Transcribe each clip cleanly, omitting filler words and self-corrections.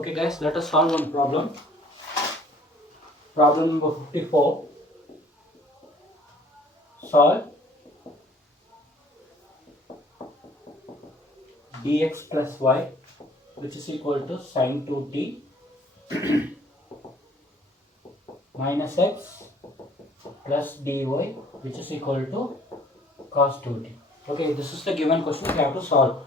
Okay guys, let us solve one problem. Problem number 54. Solve dx plus y which is equal to sin 2t minus x plus dy which is equal to cos 2t. Okay, this is the given question you have to solve.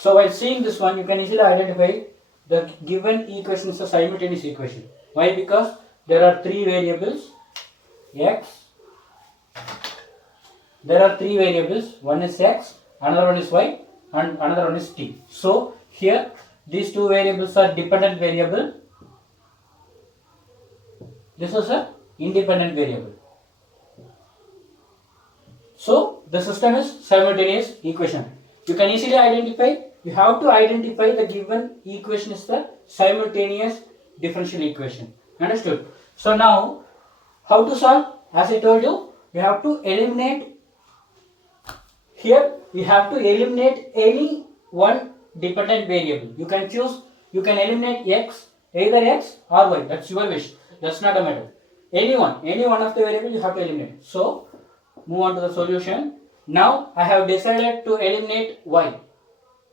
So while seeing this one, you can easily identify the given equation is a simultaneous equation. Why? Because there are three variables x. There are three variables. One is x, another one is y, and another one is t. So here these two variables are dependent variable. This is a independent variable. So the system is simultaneous equation. You can easily identify. You have to identify the given equation is the simultaneous differential equation. Understood? So now, how to solve? As I told you, you have to eliminate. Here, you have to eliminate any one dependent variable. You can choose. You can eliminate x, either x or y. That's your wish. That's not a matter. Any one of the variable you have to eliminate. So move on to the solution. Now I have decided to eliminate y.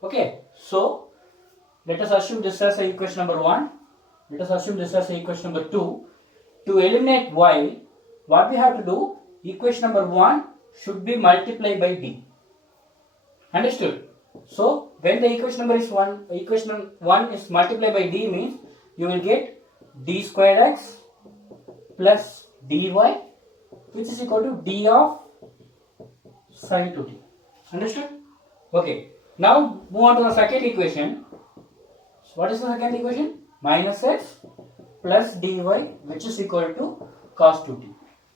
Okay, so let us assume this as equation number 1. Let us assume this as equation number 2. To eliminate y, what we have to do? Equation number 1 should be multiplied by d. Understood? So when the equation number is 1, equation 1 is multiplied by d means you will get d squared x plus dy which is equal to d of sin 2t. Understood? Okay. Now move on to the second equation. So what is the second equation? Minus x plus dy which is equal to cos 2t.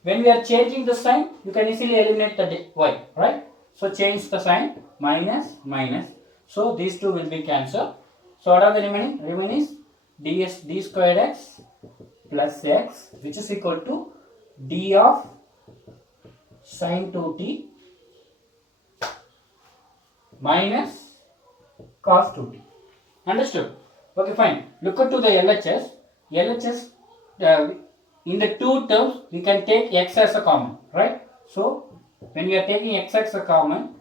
When we are changing the sign, you can easily eliminate the y, right? So change the sign, minus, minus. So these two will be cancelled. So what are the remaining? Remaining is d squared x plus x which is equal to d of sin 2t minus cos 2t. Understood? Okay, fine. Look at to the LHS. LHS, in the two terms, we can take x as a common, right? So, when we are taking x as a common,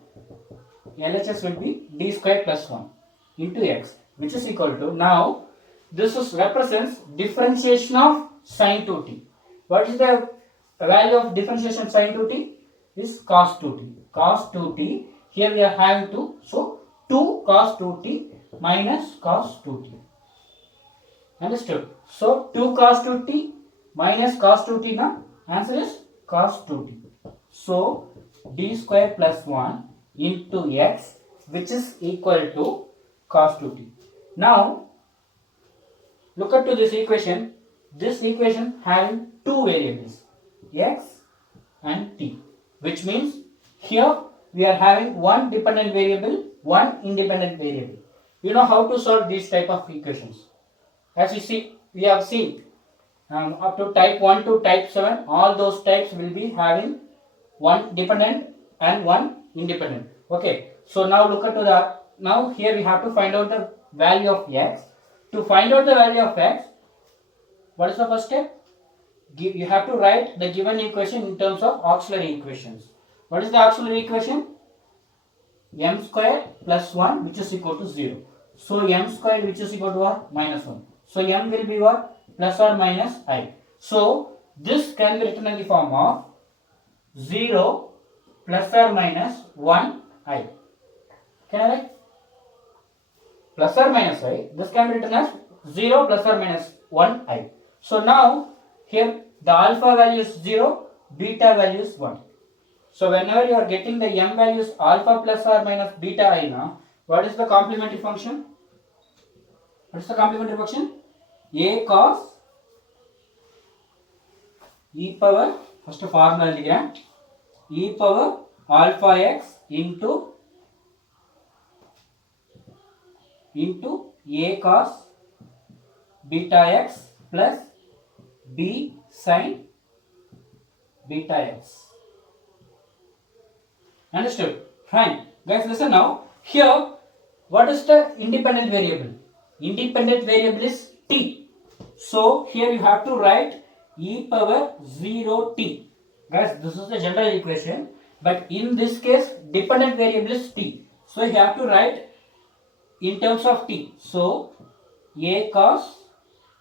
LHS will be d squared plus 1 into x, which is equal to, now, this is represents differentiation of sin 2t. What is the value of differentiation sin 2t? Is cos 2t. Cos 2t. Here we are having 2. So, 2 cos 2t minus cos 2t. Understood? So, 2 cos 2t minus cos 2t now. Answer is cos 2t. So, d square plus 1 into x which is equal to cos 2t. Now, look at to this equation. This equation having two variables x and t, which means here we are having one dependent variable, one independent variable. You know how to solve these type of equations. As you see, we have seen up to type 1 to type 7, all those types will be having one dependent and one independent. Okay, so now look at the, now here we have to find out the value of x. To find out the value of x, what is the first step? You have to write the given equation in terms of auxiliary equations. What is the auxiliary equation? M square plus 1 which is equal to 0. So m square which is equal to what? Minus 1. So m will be what? Plus or minus I. So this can be written in the form of 0 plus or minus 1 I. Can I write? Plus or minus I. This can be written as 0 plus or minus 1 I. So now here the alpha value is 0, beta value is 1. So whenever you are getting the m values alpha plus or minus beta I now, what is the complementary function? What is the complementary function? A cos e power, first formula diagram, e power alpha x into a cos beta x plus b sin beta x. Understood? Fine. Guys, listen now. Here, what is the independent variable? Independent variable is t. So here you have to write e power 0t. Guys, this is the general equation, but in this case dependent variable is t. So you have to write in terms of t. So a cos,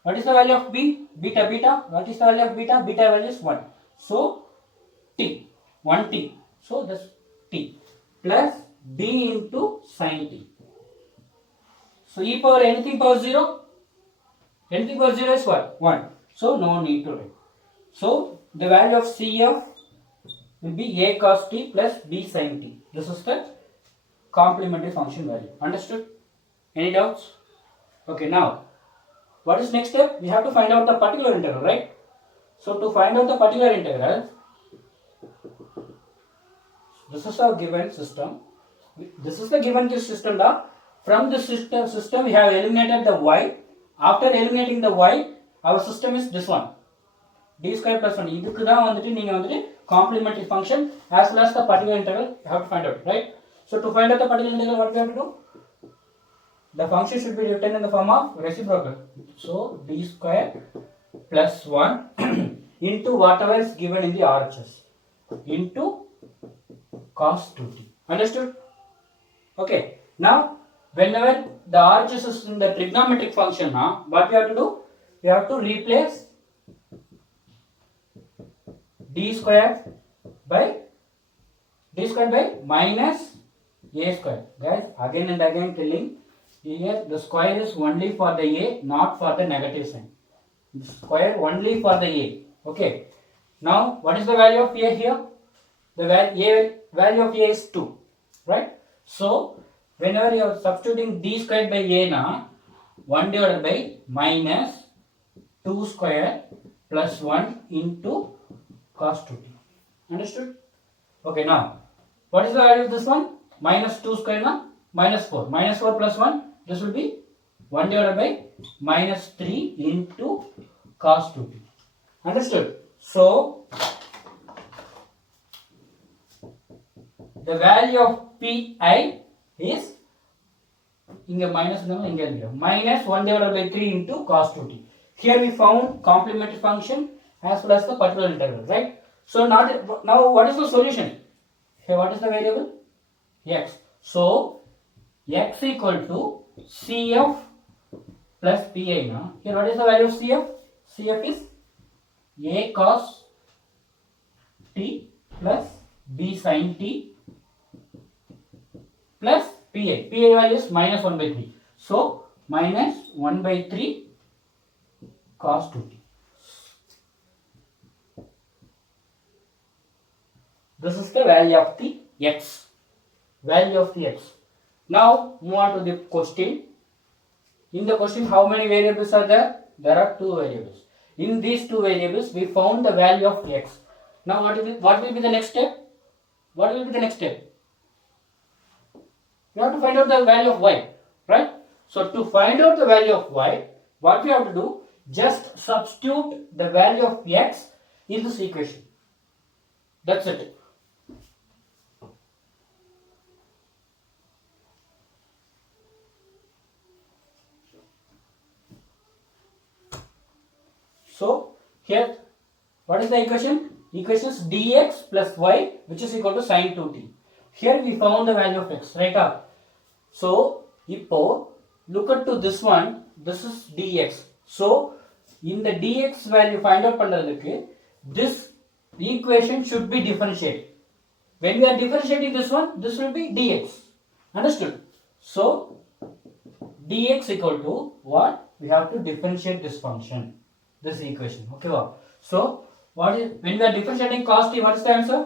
what is the value of b? Beta, beta. What is the value of beta? Beta value is 1. So t, 1t. So this t plus d into sin t. So e power anything power 0? Anything power 0 is what? 1. So no need to write. So the value of CF will be a cos t plus b sin t. This is the complementary function value. Understood? Any doubts? Okay, now what is next step? We have to find out the particular integral, right? So to find out the particular integral, this is our given system. This is the given system. From the system we have eliminated the y. After eliminating the y, our system is this one. D square plus 1. இதுக்கு தான் வந்துட்டு நீங்க வந்துட்டு complementary function as well as the particular integral you have to find out, right? So to find out the particular integral, what we have to do? The function should be written in the form of reciprocal. So d square plus 1 into whatever is given in the RHS into cos 2t. Understood? Okay. Now, whenever the RHS is in the trigonometric function, what we have to do? We have to replace d square by minus a square. Guys, again and again telling, here the square is only for the a, not for the negative sign. The square only for the a. Okay. Now, what is the value of a here? The value of a is 2, right? So whenever you are substituting d squared by a, 1 divided by minus 2 square plus 1 into cos 2t. Understood? Okay, now what is the value of this one? Minus 2 square minus 4. Minus 4 plus 1, this will be 1 divided by minus 3 into cos 2t. Understood? So the value of pi is minus 1 divided by 3 into cos 2t. Here we found complementary function as well as the particular integral, right? So now what is the solution? Here what is the variable? X. So x equal to CF plus pi. Here what is the value of CF? CF is a cos t plus b sin t plus pi. Pi value is minus 1 by 3. So minus 1 by 3 cos 2t. This is the value of the x. Value of the x. Now move on to the question. In the question, how many variables are there? There are 2 variables. In these 2 variables, we found the value of x. Now what will be the next step? What will be the next step? We have to find out the value of y, right? So to find out the value of y, what we have to do? Just substitute the value of x in this equation. That's it. So here, what is the equation? Equation is dx plus y, which is equal to sin 2t. Here we found the value of x, right up. So, இப்போ look at to this one, this is dx. So, in the dx value find out பண்றதுக்கு, this equation should be differentiated. When we are differentiating this one, this will be dx. Understood? So, dx equal to what? We have to differentiate this function, this equation. Okay, wow. So, when we are differentiating cos t, what is the answer?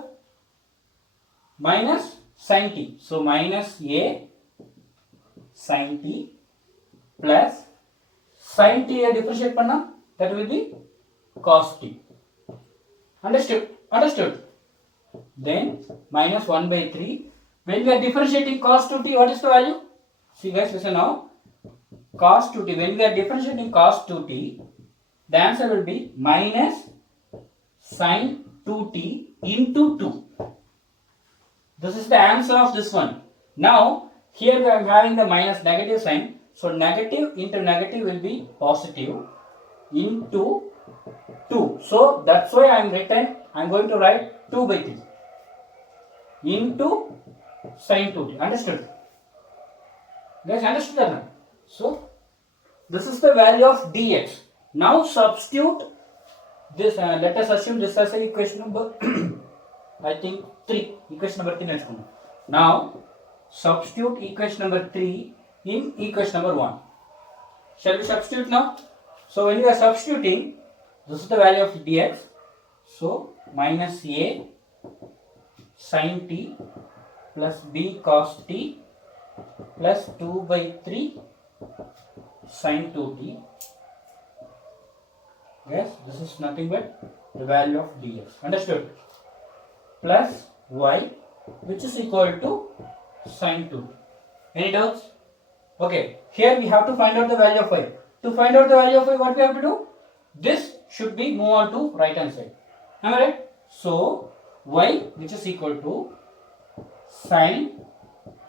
Minus sin t. So minus a sin t plus sin t differentiate panna, that will be cos t. Understood? Understood? Then minus 1 by 3. When we are differentiating cos 2t, what is the value? See guys, listen now. Cos 2t. When we are differentiating cos 2t, the answer will be minus sin 2t into 2. This is the answer of this one. Now, here I am having the minus negative sign. So negative into negative will be positive into 2. So that's why I am going to write 2 by 3 into sine 2t. Understood? Guys, understood that now? So this is the value of dx. Now substitute this, let us assume this as a equation number I think 3. Equation number 3. Now substitute equation number 3 in equation number 1. Shall we substitute now? So when you are substituting, this is the value of dx. So minus a sin t plus b cos t plus 2 by 3 sin 2t. Yes, this is nothing but the value of dx. Understood? Plus y, which is equal to sin 2t. Any doubts? Okay, here we have to find out the value of y. To find out the value of y, what we have to do? This should be move on to right hand side. Am I right? So y, which is equal to sin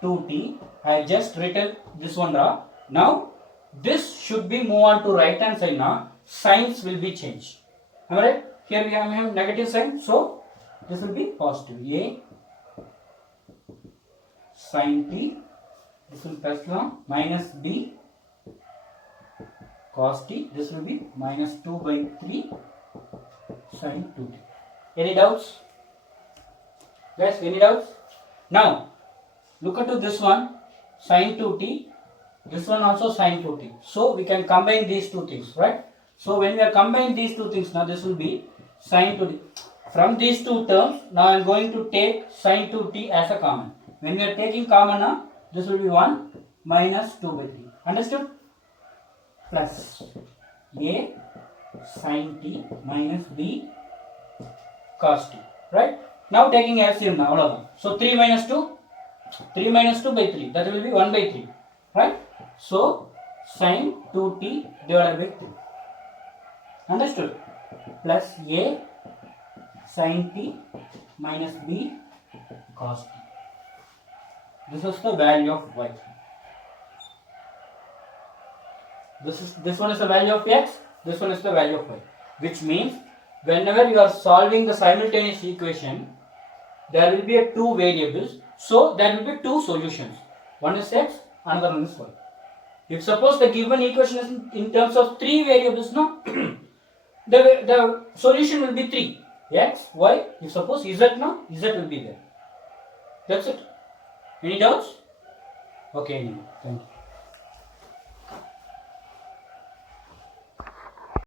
2t. I just written this one raw. Now this should be move on to right hand side now. Signs will be changed. Am I right? Here we have negative sign. So this will be positive. A sin t. This will plus now minus b cos t. This will be minus 2 by 3 sin 2t. Any doubts? Guys, any doubts? Now look at this one, sin 2t. This one also sin 2t. So we can combine these two things, right? So when we are combining these two things, now this will be sin 2t. From these two terms, now I am going to take sin 2t as a common. When we are taking common now, this will be 1 minus 2 by 3. Understood? Plus a sin t minus b cos t. Right? Now taking LCM now, all of them. So 3 minus 2 by 3. That will be 1 by 3. Right? So sin 2t divided by 3. Understood? Plus a sin t minus b cos t. This is the value of y. This one is the value of x. This one is the value of y. Which means whenever you are solving the simultaneous equation, there will be two variables. So there will be two solutions. One is x, another one is y. If suppose the given equation is in terms of three variables, no, the solution will be 3. X, y. If suppose z, no, z will be there. That's it. Any doubts? Okay, thank you.